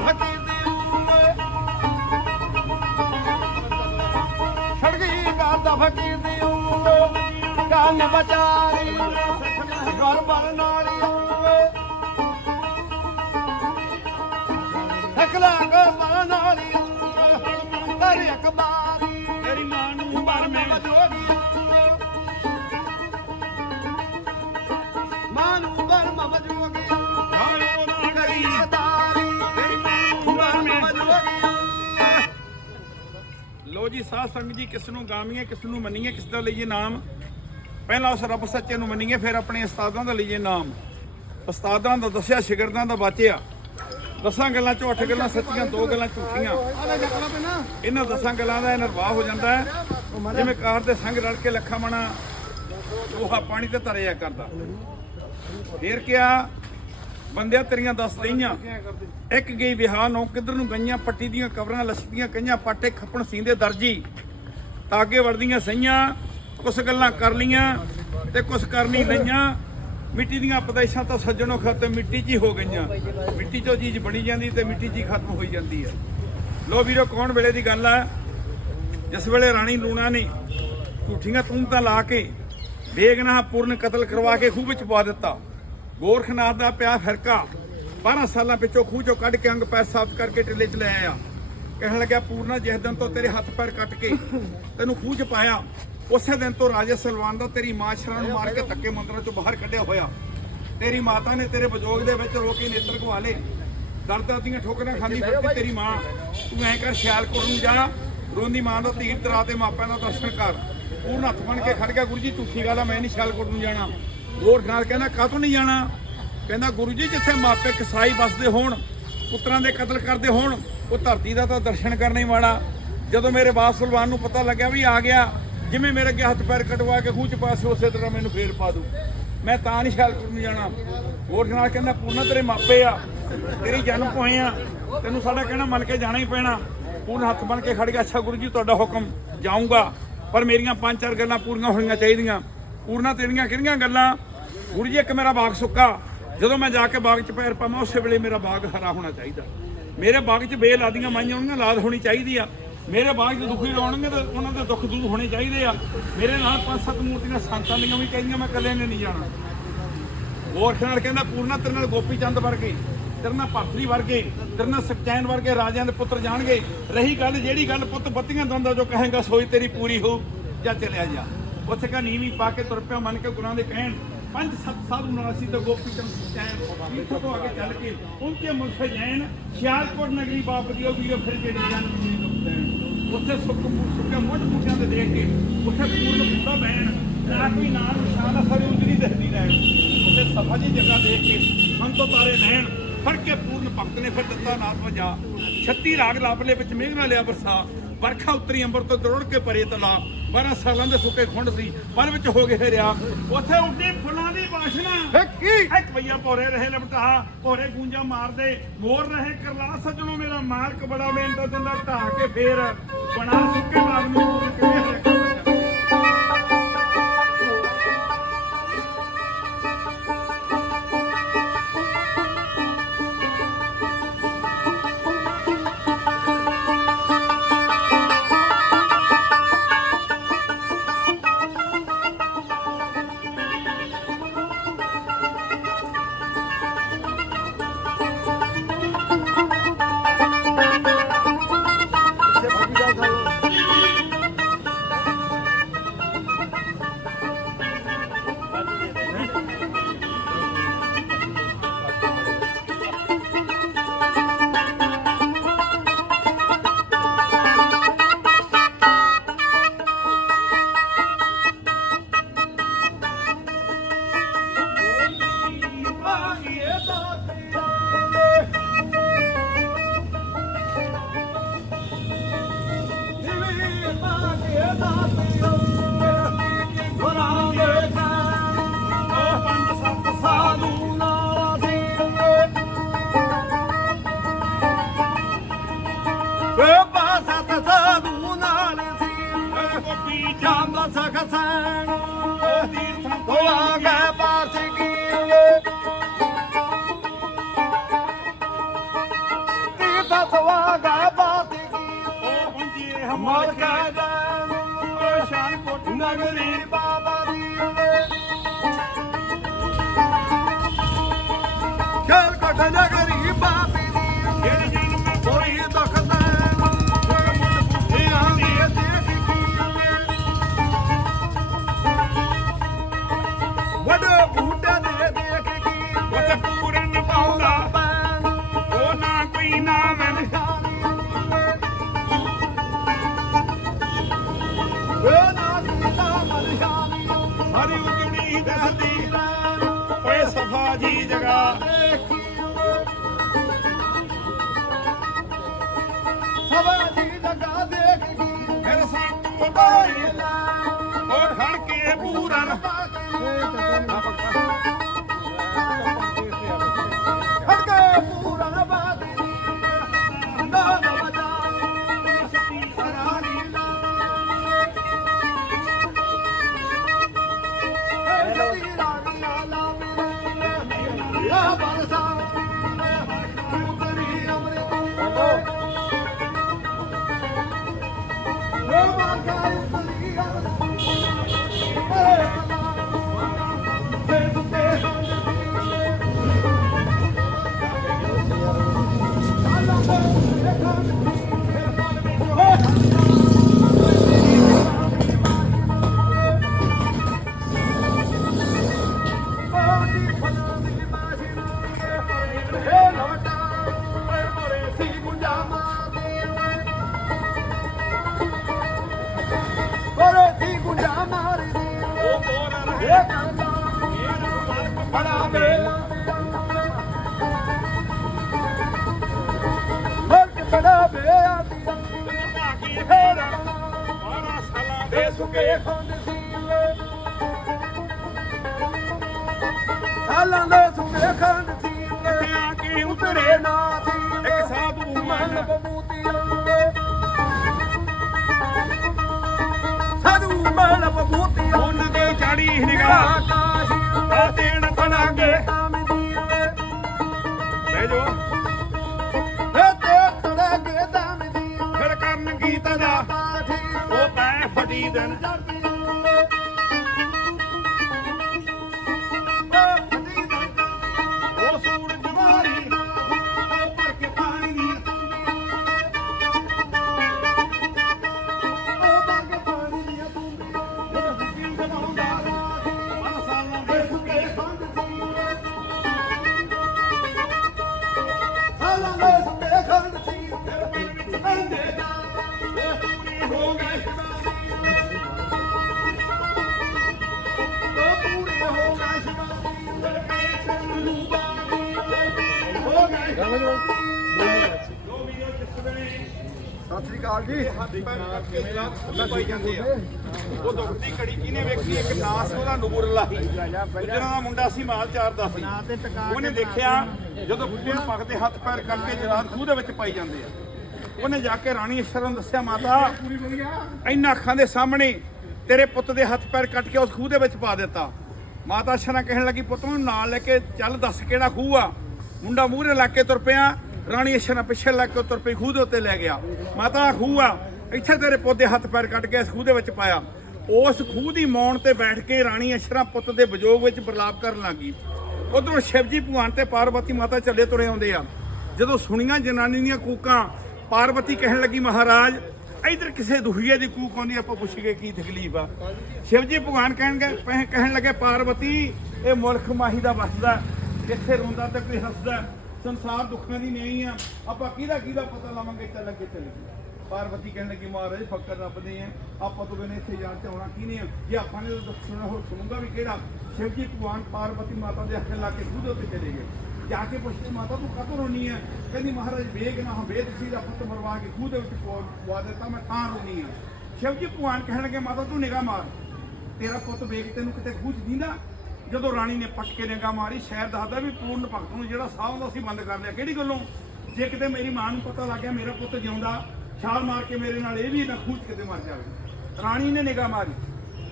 ਸਾਰੀ ਕਾਦਾ ਫਕੀਰ ਗਈ ਛੜਗੀ ਕਾਦਾ ਫਕੀਰ ਦੀ ਕੰਨ ਬਚਾਰੀ ਘਰ ਬਰ ਨਾਲੀ ਹਕਲਾ ਘਰ ਬਰ ਨਾਲੀ ਤੇਰੀ ਅਕਬਾਰੀ ਲੋ ਜੀ, ਸਾਧ ਸੰਗਤ ਜੀ, ਕਿਸ ਨੂੰ ਗਾਵੀਏ, ਕਿਸ ਨੂੰ ਮੰਨੀਏ, ਕਿਸ ਦਾ ਲਈਏ ਨਾਮ? ਪਹਿਲਾਂ ਉਸ ਰੱਬ ਸੱਚੇ ਨੂੰ ਮੰਨੀਏ, ਫਿਰ ਆਪਣੇ ਉਸਤਾਦਾਂ ਦਾ ਲਈਏ ਨਾਮ। ਉਸਤਾਦਾਂ ਦਾ ਦੱਸਿਆ, ਸ਼ਾਗਿਰਦਾਂ ਦਾ ਬਾਚਿਆ ਦਸਾਂ ਗੱਲਾਂ ਚੋਂ ਅੱਠ ਗੱਲਾਂ ਸੱਚੀਆਂ, ਦੋ ਗੱਲਾਂ ਝੂਠੀਆਂ। ਇਹਨਾਂ ਦਸਾਂ ਗੱਲਾਂ ਦਾ ਇਹ ਨਿਰਵਾਹ ਹੋ ਜਾਂਦਾ ਹੈ। ਜਿਵੇਂ ਕਾਰ ਦੇ ਸੰਗ ਰਲ ਕੇ ਲੱਖਾਂ ਮਣਾ ਲੋਹਾ ਪਾਣੀ ਤੇ ਤਰਿਆ ਕਰਦਾ। ਫੇਰ ਕਿਹਾ ਬੰਦਿਆ ਤੇਰੀਆਂ ਦੱਸ ਦਈਆਂ। ਇੱਕ ਗਈ ਵਿਆਹ ਨੂੰ ਕਿੱਧਰ ਨੂੰ ਗਈਆਂ? ਪੱਟੀ ਦੀਆਂ ਕਵਰਾਂ ਲੱਛਦੀਆਂ ਕਈਆਂ, ਪਾਟੇ ਖੱਪਣ ਸੀਂਦੇ ਦਰਜੀ। ਤਾਂ ਅੱਗੇ ਵੜਦੀਆਂ ਸਈਆਂ, ਕੁਛ ਗੱਲਾਂ ਕਰ ਲੀਆਂ ਤੇ ਕੁਛ ਕਰਨੀ ਨਹੀਂ ਲਈਆਂ। ਮਿੱਟੀ ਦੀਆਂ ਪਦੈਸ਼ਾਂ ਤਾਂ ਸੱਜਣੋ ਖਤਮ ਮਿੱਟੀ 'ਚ ਹੀ ਹੋ ਗਈਆਂ। ਮਿੱਟੀ 'ਚੋਂ ਚੀਜ਼ ਬਣੀ ਜਾਂਦੀ ਤੇ ਮਿੱਟੀ 'ਚ ਹੀ ਖਤਮ ਹੋਈ ਜਾਂਦੀ ਹੈ। ਲੋ ਵੀਰੋ, ਕੌਣ ਵੇਲੇ ਦੀ ਗੱਲ ਹੈ ਜਿਸ ਵੇਲੇ ਰਾਣੀ ਲੂਣਾ ਨੇ ਝੂਠੀਆਂ ਤੂੰਤਾਂ ਲਾ ਕੇ ਬੇਗਨਾਹ ਪੂਰਨ ਕਤਲ ਕਰਵਾ ਕੇ ਖੂਹ ਵਿੱਚ ਪਾ ਦਿੱਤਾ। ਗੋਰਖਨਾਥ ਦਾ ਪਿਆ ਫਿਰਕਾ। 12 ਸਾਲਾਂ ਪਿੱਛੋਂ ਖੂਹ ਚੋਂ ਕੱਢ ਕੇ ਅੰਗ ਪੈਰ ਸਾਫ਼ ਕਰਕੇ ਟਿੱਲੇ 'ਚ ਲੈ ਆਇਆ। ਕਹਿਣ ਲੱਗਿਆ, ਪੂਰਨਾ ਜਿਸ ਦਿਨ ਤੋਂ ਤੇਰੇ ਹੱਥ ਪੈਰ ਕੱਟ ਕੇ ਤੈਨੂੰ ਖੂਹ 'ਚ ਪਾਇਆ, ਉਸੇ ਦਿਨ ਤੋਂ ਰਾਜੇ ਸਲਵਾਨ ਦਾ ਤੇਰੀ ਮਾਂ ਸ਼ਰਾਂ ਨੂੰ ਮਾਰ ਕੇ ਧੱਕੇ ਮੰਦਰਾਂ 'ਚੋਂ ਬਾਹਰ ਕੱਢਿਆ ਹੋਇਆ। ਤੇਰੀ ਮਾਤਾ ਨੇ ਤੇਰੇ ਬਜੋਗ ਦੇ ਵਿੱਚ ਰੋ ਕੇ ਨੇਤਰ ਗਵਾ ਲਏ। ਦੀਆਂ ਠੋਕਰਾਂ ਖਾਂਦੀ ਫਿਰਦੀ ਤੇਰੀ ਮਾਂ। ਤੂੰ ਐਂ ਕਰ, ਸਿਆਲਕੋਟ ਨੂੰ ਜਾ। ਰੋਂਦੀ ਮਾਂ ਦਾ ਤੀਰ ਤਰਾ ਤੇ ਮਾਪਿਆਂ ਦਾ ਦਰਸ਼ਨ ਕਰ। ਪੂਰਨ ਹੱਥ ਬਣ ਕੇ ਖੜ ਗਿਆ, ਗੁਰੂ ਜੀ, ਝੂਠੀ ਗੱਲ ਆ, ਮੈਂ ਨਹੀਂ ਸਿਆਲਕੋਟ ਨੂੰ ਜਾਣਾ। ਗੋਰਖਨਾਥ ਕਹਿੰਦਾ, ਕਾਹਤੋਂ ਨਹੀਂ ਜਾਣਾ? ਕਹਿੰਦਾ, ਗੁਰੂ ਜੀ, ਜਿੱਥੇ ਮਾਪੇ ਕਸਾਈ ਵੱਸਦੇ ਹੋਣ, ਪੁੱਤਰਾਂ ਦੇ ਕਤਲ ਕਰਦੇ ਹੋਣ, ਉਹ ਧਰਤੀ ਦਾ ਤਾਂ ਦਰਸ਼ਨ ਕਰਨਾ ਹੀ ਮਾੜਾ। ਜਦੋਂ ਮੇਰੇ ਬਾਪ ਸਲਵਾਨ ਨੂੰ ਪਤਾ ਲੱਗਿਆ ਵੀ ਆ ਗਿਆ, ਜਿਵੇਂ ਮੇਰੇ ਅੱਗੇ ਹੱਥ ਪੈਰ ਕਟਵਾ ਕੇ ਖੂਹ ਚ ਪਾਸੇ ਉਸੇ ਤਰ੍ਹਾਂ ਮੈਨੂੰ ਫੇਰ ਪਾ ਦੂ। ਮੈਂ ਤਾਂ ਨਹੀਂ ਸਿਆਲਕੋਟ ਨੂੰ ਜਾਣਾ। ਗੋਰਖਨਾਥ ਕਹਿੰਦਾ, ਪੂਰਨਾ, ਤੇਰੇ ਮਾਪੇ ਆ। ਤੇਰੀ ਜਨਮ ਹੋਏ ਆ। ਤੈਨੂੰ ਸਾਡਾ ਕਹਿਣਾ ਮੰਨ ਕੇ ਜਾਣਾ ਹੀ ਪੈਣਾ। ਪੂਰਨ ਹੱਥ ਬਣ ਕੇ ਖੜ ਗਿਆ। ਅੱਛਾ ਗੁਰੂ ਜੀ, ਤੁਹਾਡਾ ਹੁਕਮ ਜਾਊਂਗਾ। ਪਰ ਮੇਰੀਆਂ ਪੰਜ ਚਾਰ ਗੱਲਾਂ ਪੂਰੀਆਂ ਹੋਣੀਆਂ ਚਾਹੀਦੀਆਂ। ਪੂਰਨਾ ਤੇਰੀਆਂ ਕਿਹੜੀਆਂ ਗੱਲਾਂ? ਗੁਰੂ ਜੀ, ਇੱਕ ਮੇਰਾ ਬਾਗ ਸੁੱਕਾ। ਜਦੋਂ ਮੈਂ ਜਾ ਕੇ ਬਾਗ 'ਚ ਪੈਰ ਪਾਵਾਂ, ਉਸੇ ਵੇਲੇ ਮੇਰਾ ਬਾਗ ਹਰਾ ਹੋਣਾ ਚਾਹੀਦਾ। ਮੇਰੇ ਬਾਗ 'ਚ ਬੇਲ ਆਦੀਆਂ ਮਾਈਆਂ ਹੋਣਗੀਆਂ, ਲਾਦ ਹੋਣੀ ਚਾਹੀਦੀ ਆ। ਮੇਰੇ ਬਾਗ 'ਚ ਦੁਖੀ ਆਉਣਗੇ ਤਾਂ ਉਹਨਾਂ ਦੇ ਦੁੱਖ ਦੂਰ ਹੋਣੇ ਚਾਹੀਦੇ ਆ। ਮੇਰੇ ਨਾਲ ਪੰਜ ਸੱਤ ਮੂਰਤੀਆਂ, ਸੰਤਾਂ ਦੀਆਂ ਵੀ ਕਹਿੰਦੀਆਂ ਮੈਂ ਇਕੱਲੇ ਨੇ ਨਹੀਂ ਜਾਣਾ। ਗੋਰਖ ਨਾਲ ਕਹਿੰਦਾ, ਪੂਰਨਾ ਤੇਰੇ ਨਾਲ ਗੋਪੀ ਚੰਦ ਵਰਗੇ, ਤੇਰੇ ਨਾਲ ਭਰਤਰੀ ਵਰਗੇ, ਤੇਰੇ ਨਾਲ ਸਚੈਨ ਵਰਗੇ ਰਾਜਿਆਂ ਦੇ ਪੁੱਤਰ ਜਾਣਗੇ। ਰਹੀ ਗੱਲ, ਜਿਹੜੀ ਗੱਲ ਪੁੱਤ ਬੱਤੀਆਂ ਦੰਦਾ, ਜੋ ਕਹੇਗਾ, ਸੋਈ ਤੇਰੀ ਪੂਰੀ ਹੋ, ਜਾਂ ਚਲਿਆ ਜਾ। ਉੱਥੇ ਕਾ ਨੀਵੀਂ ਪਾ ਕੇ ਤੁਰ ਪਿਆ, ਮੰਨ ਕੇ ਗੁਰਾਂ ਦੇ ਕਹਿਣ, ਪੰਜ ਸੱਤ ਸਾਧੂ ਨਾਲ ਤੇ ਗੋਪੀ ਚੰਦ ਸਕਚੈਨ ਇੱਥੋਂ ਤੋਂ ਅੱਗੇ ਚੱਲ ਕੇ ਪਹੁੰਚੇ ਮੁਲਕ ਜੈਨ ਖਿਆਲਕੋਟ ਨਗਰੀ ਬਾਪ ਦੀ ਉਹ ਵੀਰੋ ਫਿਰ ਜਿਹੜੀ ਜਨਮ ਦੀ ਨੂੰ ਉੱਥੇ ਸੁੱਕ ਸੁੱਕੇ ਮੁੱਢ ਬੂਟਿਆਂ ਦੇ ਦੇਖ ਕੇ, ਉੱਥੇ ਪੂਰਨ ਬੂਟਾ ਬੈਣ ਨਾ ਕੋਈ ਨਾਮ ਨਿਸ਼ਾਨ ਆ, ਸਾਰੇ ਉਜੜੀ ਦਿਖਦੀ ਰਹਿਣ ਉੱਥੇ ਸਫਾ ਜੀ ਜਗ੍ਹਾ ਦੇਖ ਕੇ ਸੰਤੋ ਤਾਰੇ ਰਹਿਣ ਫੜ ਕੇ ਪੂਰਨ ਭਗਤ ਨੇ ਫਿਰ ਦਿੱਤਾ ਨਾਥ ਵਜਾ। 36 ਰਾਗ ਲਾਪਲੇ ਵਿੱਚ ਮੇਘਨਾ ਲਿਆ ਬਰਸਾ, ਵਰਖਾ ਉਤਰੀ ਅੰਬਰ ਤੋਂ ਦਰੋੜ ਕੇ ਪਰੇ ਤਲਾ। 12 ਸਾਲਾਂ ਦੇ ਸੁੱਕੇ ਖੁੰਡ ਸੀ ਪਰ ਵਿੱਚ ਹੋ ਗਏ ਰਿਆ। ਉੱਥੇ ਉੱਡੀ ਫੁੱਲਾਂ ਦੀ ਬਾਸ਼ਨਾ। ਕੀ? ਇੱਕ ਭਈਆ ਭੋਰੇ ਰਹੇ ਲਪਟਾ ਭੋਰੇ ਗੂੰਜਾ ਮਾਰਦੇ ਮੋਰ ਰਹੇ ਕਰਲਾ ਸਜਣੋ ਮੇਰਾ ਮਾਲਕ ਬੜਾ ਮਿਹਨਤ ਦਿੰਦਾ ਢਾ ਕੇ ਫੇਰ ਬਣਾ ਸੁੱਕੇ ਬਾਗ ਨੂੰ ਪੂਰ ਕਿਵੇਂ ਜਾਂਦਾ ਸਾਲਾਂ ਦੇ ਸਾਲਾਂ ਦੇ ਸੁਨੇ ਖੰਡ ਸੀ ਤੇ ਆ ਕੇ ਉਤਰੇ ਨਾ ਸੀ ਇੱਕ ਸਾਧੂ ਮਨ ਮਨ ਬਬੂਤੀ ਦੇਣ ਤਾਮਦੀ ਲੈ ਜੋ। ਵੇ ਤੇ ਤੜਕੇ ਦਾਮਦੀ ਫਿਰ ਕਰਨ ਗੀਤ ਦਾ। ਉਹ ਪੈ ਫਟੀ ਦਿਨ। ਜਰਦੀ ਅਕਾਲ ਜੀ। ਹੱਥ ਪੈਰ ਕਰਕੇ ਜਲਾਦ ਖੁੱਲੇ ਪਾਈ ਜਾਂਦੇ ਆ ਉਹ ਦੁਖਦੀ ਕੜੀ ਕਿਹਨੇ ਵੇਖੀ? ਇੱਕ ਨਾਸ ਉਹਦਾ ਨੂਰ ਲਾਹੀ ਗੁਜਰਾਂ ਦਾ ਮੁੰਡਾ ਸੀ, ਮਾਲ ਚਾਰਦਾ ਸੀ। ਉਹਨੇ ਦੇਖਿਆ, ਜਦੋਂ ਬੁੱਢੇ ਨੂੰ ਪੱਕਦੇ ਹੱਥ ਪੈਰ ਕਰਕੇ ਜਲਾਦ ਖੂਹ ਦੇ ਵਿੱਚ ਪਾਈ ਜਾਂਦੇ ਆ। ਉਹਨੇ ਜਾ ਕੇ ਰਾਣੀ ਈਸ਼ਵਰ ਨੂੰ ਦੱਸਿਆ, ਮਾਤਾ, ਇੰਨਾ ਅੱਖਾਂ ਦੇ ਸਾਹਮਣੇ ਤੇਰੇ ਪੁੱਤ ਦੇ ਹੱਥ ਪੈਰ ਕੱਟ ਕੇ ਉਸ ਖੂਹ ਦੇ ਵਿੱਚ ਪਾ ਦਿੱਤਾ। ਮਾਤਾ ਸ਼ਨਾ ਕਹਿਣ ਲੱਗੀ, ਪੁੱਤ ਨੂੰ ਨਾਲ ਲੈ ਕੇ ਚੱਲ ਦੱਸ ਕਿਹੜਾ ਖੂਹ ਆ। ਮੁੰਡਾ ਮੂਹਰੇ ਲੱਗ ਕੇ ਤੁਰ ਪਿਆ। ਰਾਣੀ ਈਸ਼ਵਰ ਪਿੱਛੇ ਲੱਗ ਕੇ ਤੁਰ ਪਈ, ਖੂਹ ਦੇ ਉੱਤੇ ਲੈ ਗਿਆ। ਮਾਤਾ, ਖੂਹ ਆ। ਇੱਥੇ ਤੇਰੇ ਪੁੱਤ ਹੱਥ ਪੈਰ ਕੱਟ ਕੇ ਇਸ ਖੂਹ ਦੇ ਵਿੱਚ ਪਾਇਆ। ਉਸ ਖੂਹ ਦੀ ਮੌਣ ਤੇ ਬੈਠ ਕੇ ਰਾਣੀ ਅਸ਼ਰਾ ਪੁੱਤ ਦੇ ਵਿਜੋਗ ਵਿੱਚ ਪ੍ਰਲਾਪ ਕਰਨ ਲੱਗੀ। ਉਧਰੋਂ ਸ਼ਿਵਜੀ ਭਗਵਾਨ ਤੇ ਪਾਰਵਤੀ ਮਾਤਾ ਚੱਲੇ ਤੁਰੇ ਆਉਂਦੇ ਆ। ਜਦੋਂ ਸੁਣੀਆਂ ਜਨਾਨੀ ਦੀਆਂ ਕੂਕਾਂ ਪਾਰਵਤੀ ਕਹਿਣ ਲੱਗੀ, ਮਹਾਰਾਜ, ਇਧਰ ਕਿਸੇ ਦੁਖੀਏ ਦੀ ਕੂਕ ਆਉਂਦੀ, ਆਪਾਂ ਪੁੱਛੀਏ ਕੀ ਤਕਲੀਫ ਆ? ਸ਼ਿਵਜੀ ਭਗਵਾਨ ਕਹਿਣਗੇ ਕਹਿਣ ਲੱਗੇ ਪਾਰਵਤੀ ਇਹ ਮੁਲਖ ਮਾਹੀ ਦਾ ਵਸਦਾ, ਜਿੱਥੇ ਰੋਂਦਾ ਤੇ ਕੋਈ ਹੱਸਦਾ ਸੰਸਾਰ ਦੁੱਖਾਂ ਦੀ ਨਹੀਂ ਆ। ਆਪਾਂ ਕਿਹਦਾ ਕਿਹਦਾ ਪਤਾ ਲਾਵਾਂਗੇ ਚੱਲ ਅੱਗੇ ਚੱਲੀਏ ਪਾਰਵਤੀ ਕਹਿਣ ਲੱਗੀ, ਮਹਾਰਾਜ, ਫੱਕਰ ਰੱਬ ਦੇ ਆ। ਆਪਾਂ ਤੋਂ ਬਿਨਾਂ ਇੱਥੇ ਜਾਣ ਤੇ ਆਉਣਾ ਕੀ ਆ? ਜੇ ਆਪਾਂ ਨੇ ਤਾਂ ਹੋਰ ਸੁਣੂਗਾ ਵੀ ਕਿਹੜਾ? ਸ਼ਿਵਜੀ ਭਗਵਾਨ ਪਾਰਵਤੀ ਮਾਤਾ ਦੇ ਹੱਥ ਲਾ ਕੇ ਖੁਦ ਉੱਤੇ ਚਲੇ ਗਏ। ਜਾ ਕੇ ਪੁੱਛਦੇ, ਮਾਤਾ, ਤੂੰ ਕਦੋਂ ਰੋਣੀ ਹੈ ਕਹਿੰਦੀ, ਮਹਾਰਾਜ ਵੇਗ ਨਾ ਹੋਵੇ ਤੁਸੀਂ ਦਾ ਪੁੱਤ ਮਰਵਾ ਕੇ ਖੂਹ ਦੇ ਵਿੱਚ ਪਵਾ ਦਿੱਤਾ, ਮੈਂ ਤਾਂ ਰੋਣੀ ਆ। ਸ਼ਿਵਜੀ ਭਗਵਾਨ ਕਹਿਣ ਲੱਗੇ, ਮਾਤਾ, ਤੂੰ ਨਿਗਾਹ ਮਾਰ। ਤੇਰਾ ਪੁੱਤ ਵੇਗ ਤੈਨੂੰ ਕਿਤੇ ਖੂਹ ਚ ਦਿੰਦਾ? ਜਦੋਂ ਰਾਣੀ ਨੇ ਪੱਟ ਕੇ ਨਿਗਾਹ ਮਾਰੀ ਸ਼ਾਇਦ ਦੱਸਦਾ ਵੀ ਪੂਰਨ ਭਗਤ ਨੂੰ ਜਿਹੜਾ ਸਾਹ ਹੁੰਦਾ ਸੀ ਬੰਦ ਕਰ ਲਿਆ। ਕਿਹੜੀ ਗੱਲੋਂ? ਜੇ ਕਿਤੇ ਮੇਰੀ ਮਾਂ ਨੂੰ ਪਤਾ ਲੱਗ ਗਿਆ, ਮੇਰਾ ਪੁੱਤ ਜਿਉਂਦਾ, ਛਾਲ ਮਾਰ ਕੇ ਮੇਰੇ ਨਾਲ ਇਹ ਵੀ ਨਾ ਖੂਹ ਕਿਤੇ ਮਰ ਜਾਵੇ। ਰਾਣੀ ਨੇ ਨਿਗਾਹ ਮਾਰੀ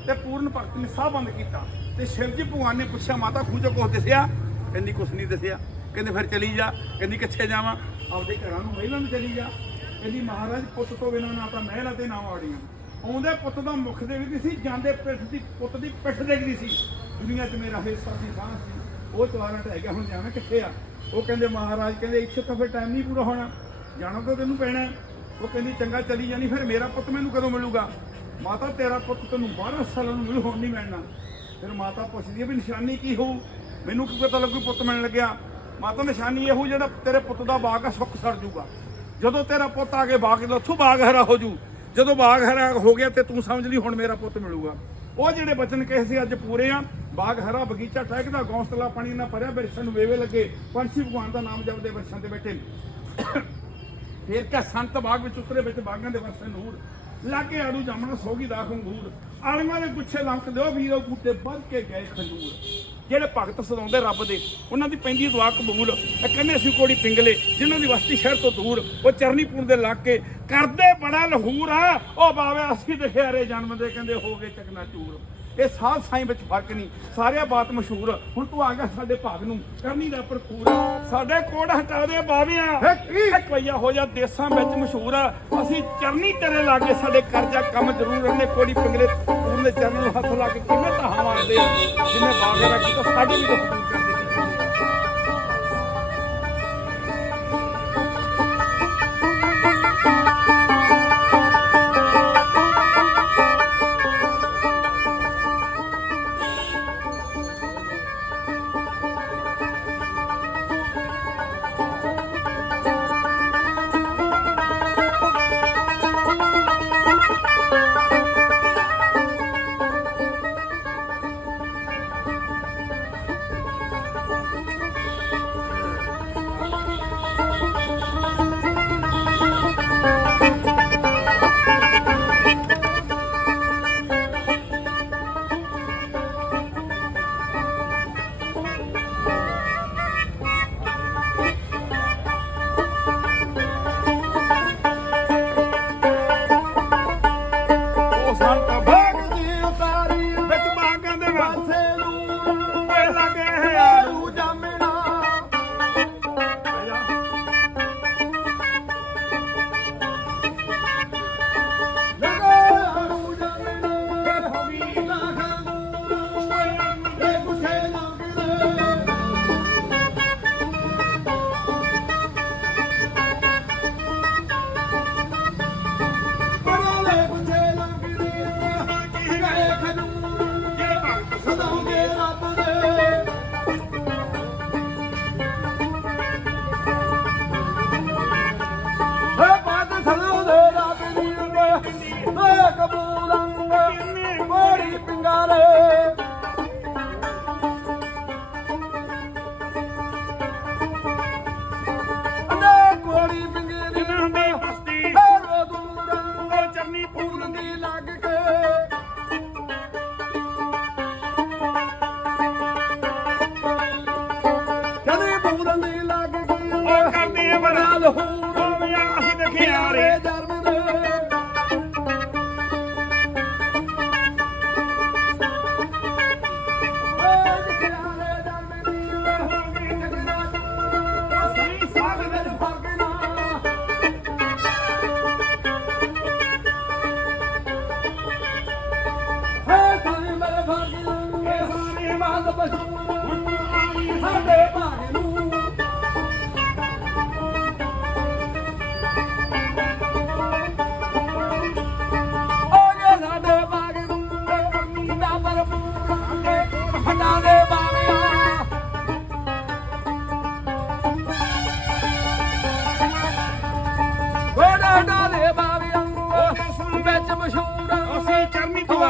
ਤੇ ਪੂਰਨ ਭਗਤ ਨੇ ਸਾਹ ਬੰਦ ਕੀਤਾ ਤੇ ਸ਼ਿਵਜੀ ਭਗਵਾਨ ਨੇ ਪੁੱਛਿਆ, ਮਾਤਾ, ਖੂਹ ਚੋਂ ਕੁਛ ਦਿਸਿਆ? ਕਹਿੰਦੀ, ਕੁਛ ਨਹੀਂ ਦਿਸਿਆ। ਕਹਿੰਦੇ, ਫਿਰ ਚਲੀ ਜਾ। ਕਹਿੰਦੀ, ਕਿੱਥੇ ਜਾਵਾਂ? ਆਪਦੇ ਘਰਾਂ ਨੂੰ ਮਹਿਲਾਂ ਨੂੰ ਚਲੀ ਜਾ। ਕਹਿੰਦੀ, ਮਹਾਰਾਜ, ਪੁੱਤ ਤੋਂ ਬਿਨਾਂ ਨਾ ਤਾਂ ਮਹਿਲ ਅਤੇ ਨਾ ਆੜੀਆਂ ਆਉਂਦੇ ਪੁੱਤ ਦਾ ਮੁਖ ਦੇਖਦੀ ਸੀ, ਜਾਂਦੇ ਪਿੱਠ ਦੀ, ਪੁੱਤ ਦੀ ਪਿੱਠ ਦੇਖਦੀ ਸੀ। ਦੁਨੀਆ 'ਚ ਮੇਰਾ ਹਿੱਸਾ ਸੀ ਸਾਹ ਸੀ? ਉਹ ਚਵਾਰਾਂ ਢਹਿ ਗਿਆ ਹੁਣ ਜਾਣਾ ਕਿੱਥੇ ਆ? ਉਹ ਕਹਿੰਦੇ ਮਹਾਰਾਜ, ਕਹਿੰਦੇ ਇੱਥੇ ਤਾਂ ਫਿਰ ਟਾਈਮ ਨਹੀਂ ਪੂਰਾ ਹੋਣਾ। ਜਾਣਾ ਤਾਂ ਤੈਨੂੰ ਪੈਣਾ ਉਹ ਕਹਿੰਦੀ ਚੰਗਾ ਚਲੀ ਜਾਣੀ ਫਿਰ ਮੇਰਾ ਪੁੱਤ ਮੈਨੂੰ ਕਦੋਂ ਮਿਲੂਗਾ? ਮਾਤਾ, ਤੇਰਾ ਪੁੱਤ ਤੈਨੂੰ 12 ਸਾਲਾਂ ਨੂੰ ਮਿਲੂ, ਹੁਣ ਨਹੀਂ ਮਿਲਣਾ। ਫਿਰ ਮਾਤਾ ਪੁੱਛਦੀ ਹੈ ਵੀ ਨਿਸ਼ਾਨੀ ਕੀ ਹੋਊ? ਮੈਨੂੰ ਕੀ ਪਤਾ ਲੱਗੂ ਪੁੱਤ ਮਿਲਣ ਲੱਗਿਆ? ਮਾਤਾ, ਨਿਸ਼ਾਨੀ ਇਹੋ ਜਿਹੜਾ ਤੇਰੇ ਪੁੱਤ ਦਾ ਬਾਗ ਆ, ਸੁੱਖ ਸੜ ਜੂਗਾ ਜਦੋਂ ਤੇਰਾ ਪੁੱਤ ਆ ਕੇ ਬਾਗ ਉੱਥੋਂ ਬਾਗ ਹਰਾ ਹੋ ਜੂ, ਜਦੋਂ ਬਾਗ ਹਰਾ ਹੋ ਗਿਆ ਤੇ ਤੂੰ ਸਮਝ ਲਈ ਹੁਣ ਮੇਰਾ ਪੁੱਤ ਮਿਲੂਗਾ। ਉਹ ਜਿਹੜੇ ਬਚਨ ਕਹੇ ਸੀ, ਅੱਜ ਪੂਰੇ ਆ। ਬਾਗ ਹਰਾ ਬਗੀਚਾ ਟਹਿਕਦਾ ਗੌਂਸਲਾ ਪਾਣੀ ਨਾਲ ਭਰਿਆ ਬਿਰਛਾਂ ਨੂੰ ਵੇਵੇ ਲੱਗੇ। ਪੰਛੀ ਭਗਵਾਨ ਦਾ ਨਾਮ ਜਪਦੇ ਬਿਰਛਾਂ ਤੇ ਬੈਠੇ ਫੇਰ ਕਾ ਸੰਤ ਬਾਗ ਵਿੱਚ ਉਤਰੇ, ਵਿੱਚ ਬਾਗਾਂ ਦੇ ਵਰਸੇ ਨੂਰ। ਲਾਗੇ ਆੜੂ ਜਾਮਣਾ, ਸੋਗੀ ਦਾ ਖੰਗੂਰ। ਆਲਮਾਂ ਦੇ ਗੁੱਛੇ ਲੰਕ ਦਿਓ ਵੀਰੋ ਬੂਟੇ ਵੱਧ ਕੇ ਗਏ ਖੰਜੂਰ। ਜਿਹੜੇ ਭਗਤ ਸਦਾਉਂਦੇ ਰੱਬ ਦੇ, ਉਹਨਾਂ ਦੀ ਪੈਂਦੀ ਦੁਆ ਕਬੂਲ। ਇਹ ਕੰਨੇ ਸੀ ਕੋੜੀ ਪਿੰਗਲੇ, ਜਿਨ੍ਹਾਂ ਦੀ ਵਸਤੀ ਸ਼ਹਿਰ ਤੋਂ ਦੂਰ, ਉਹ ਚਰਨੀਪੁਰ ਦੇ ਇਲਾਕੇ ਕਰਦੇ ਬੜਾ ਲਹੂਰ ਆ। ਉਹ ਬਾਵੇ ਅਸੀਂ ਦਿਖਿਆਰੇ ਜਨਮ ਦੇ, ਕਹਿੰਦੇ ਹੋ ਗਏ ਚਕਨਾ ਚੂਰ ਇਹ ਸਾਧ ਸਾਈਂ ਵਿੱਚ ਫ਼ਰਕ ਨਹੀਂ। ਸਾਰਿਆਂ ਬਾਤ ਮਸ਼ਹੂਰ। ਹੁਣ ਤੂੰ ਆ ਗਿਆ ਸਾਡੇ ਭਾਗ ਨੂੰ। ਕਰਨੀ ਦਾ ਭਰਪੂਰ। ਸਾਡੇ ਕੋੜ ਹਟਾ ਦੇ ਬਾਵਿਆਂ। ਇੱਕ ਭਈਆ ਹੋ ਜਾ ਦੇਸਾਂ ਵਿੱਚ ਮਸ਼ਹੂਰ। ਆ ਅਸੀਂ ਚਰਨੀ ਤੇਰੇ ਲਾਗੇ ਸਾਡੇ ਕਰਜ਼ਾ ਕੰਮ ਜ਼ਰੂਰ ਰਹਿੰਦੇ। ਕੋੜੀ ਪਿੰਗਲੇ ਉਹਨੇ ਚਰਨ ਨੂੰ ਹੱਥ ਲਾ ਕੇ ਕਿਵੇਂ ਧਾਹਾਂ ਮਾਰਦੇ ਜਿਵੇਂ ਬਾਗ ਦਾ ਕੀਤਾ ਸਾਡੇ ਵੀ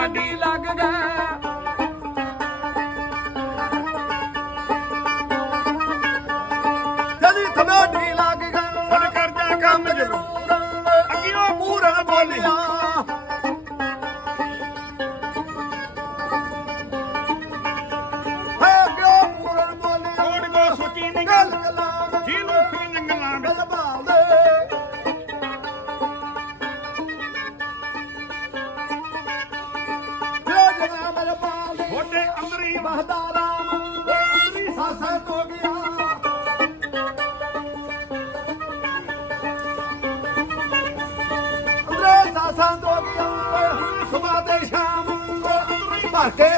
ਤੁਹਾਡੀ ਲੱਗ ਗਏ। ਜਦੀ ਤੁਹਾਡੀ ਲੱਗ ਫੜ ਕਰ ਜਾ ਕੰਮ ਜਰੂਰ। ਅੱਗੇ ਉਹ ਪੂਰਾ ਬੋਲਿਆ ਅੰਦਰ ਹੀ ਬਹਦਾ ਰਾਮ ਅੰਦਰੀ ਸਾਸਾ ਤੋਂ ਗਿਆ। ਅੰਦਰੇ ਸਾਸਾ ਤੋਂ ਗਿਆ ਸੁਬਾ ਤੇ ਸ਼ਾਮ। ਭਰ ਕੇ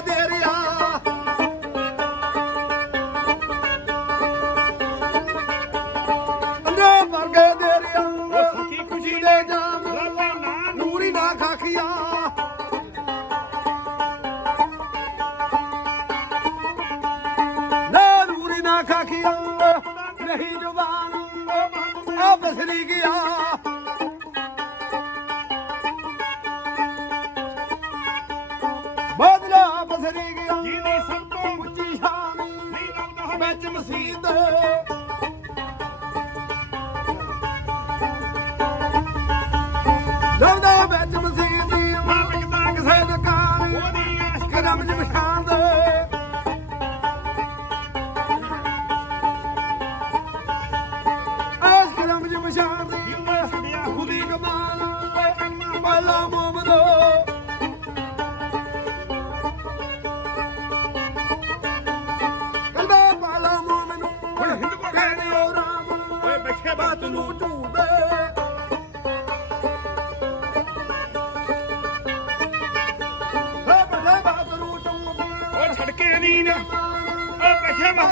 ਨੂੰ ਨੂੰ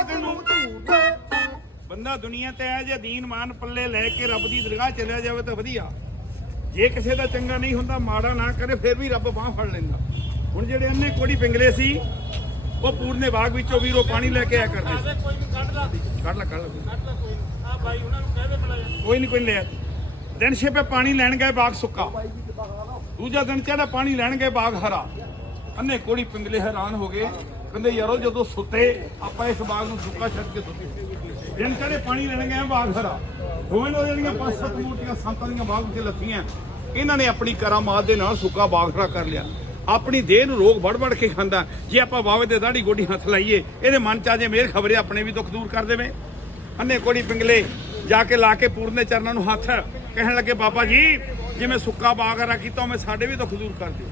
ਉਹ ਨੂੰ ਬੰਦਾ ਦੁਨੀਆ ਤੇ ਆ ਜੇ ਦੀਨ ਮਾਨ ਪੱਲੇ ਲੈ ਕੇ ਰੱਬ ਦੀ ਦਰਗਾਹ ਚਲਿਆ ਜਾਵੇ ਤਾਂ ਵਧੀਆ। ਜੇ ਕਿਸੇ ਦਾ ਚੰਗਾ ਨਹੀਂ ਹੁੰਦਾ ਮਾੜਾ ਨਾ ਕਰੇ ਫਿਰ ਵੀ ਰੱਬ ਬਾਹ ਫੜ ਲੈਂਦਾ। ਹੁਣ ਜਿਹੜੇ ਅੰਨੇ ਕੋੜੀ ਪਿੰਗਲੇ ਸੀ ਉਹ ਪੂਰਨੇ ਬਾਗ ਵਿੱਚੋਂ ਵੀਰੋ ਪਾਣੀ ਲੈ ਕੇ ਆਇਆ ਕਰਦੇ ਸੀ। ਕੱਢ ਲੈ। ਕੱਢ ਲੈ ਕੋਈ ਨਹੀਂ ਕੋਈ ਨਹੀਂ ਲਿਆ ਦਿਨ ਛੇਪੇ ਪਾਣੀ ਲੈਣ ਗਏ, ਬਾਗ ਸੁੱਕਾ। ਦੂਜਾ ਦਿਨ ਚੜਾ ਪਾਣੀ ਲੈਣ ਗਏ, ਬਾਗ ਹਰਾ। ਅੰਨੇ ਕੋੜੀ ਪਿੰਗਲੇ ਹੈਰਾਨ ਹੋ ਗਏ। ਕਹਿੰਦੇ, ਯਾਰੋ, ਜਦੋਂ ਸੁੱਤੇ, ਆਪਾਂ ਇਸ ਬਾਗ ਨੂੰ ਸੁੱਕਾ ਛੱਡ ਕੇ ਸੁੱਤੇ। ਦਿਨ ਚੜੇ ਪਾਣੀ ਲੈਣ ਗਏ, ਬਾਗ ਹਰਾ। ਦੋਵੇਂ ਲੋ ਜਿਹੜੀਆਂ ਪੰਜ ਸੱਤ ਮੂਰਤੀਆਂ, ਸੰਤਾਂ ਦੀਆਂ ਬਾਗ ਵਿੱਚ ਲੱਥੀਆਂ। ਇਹਨਾਂ ਨੇ ਆਪਣੀ ਕਰਾਮਾਤ ਦੇ ਨਾਲ ਸੁੱਕਾ ਬਾਗ ਹਰਾ ਕਰ ਲਿਆ। ਆਪਣੀ ਦੇਹ ਨੂੰ ਰੋਗ ਵੜ ਵੜ ਕੇ ਖਾਂਦਾ। ਜੇ ਆਪਾਂ ਬਾਵੇ ਦੇ ਦਾੜੀ ਗੋਡੀ ਹੱਥ ਲਾਈਏ, ਇਹਦੇ ਮਨ ਚ ਆ ਜੇ ਮੇਰ ਖਬਰੇ ਆਪਣੇ ਵੀ ਦੁੱਖ ਦੂਰ ਕਰ ਦੇਵੇ। ਅੰਨੇ ਕੋੜੀ ਪਿੰਗਲੇ ਜਾ ਕੇ ਲਾ ਕੇ ਪੂਰਨੇ ਚਰਨਾਂ ਨੂੰ ਹੱਥ ਕਹਿਣ ਲੱਗੇ, ਬਾਬਾ ਜੀ ਜਿਵੇਂ ਸੁੱਕਾ ਬਾਗ ਹਰਾ ਕੀਤਾ ਉਵੇਂ ਸਾਡੇ ਵੀ ਦੁੱਖ ਦੂਰ ਕਰ ਦਿਓ।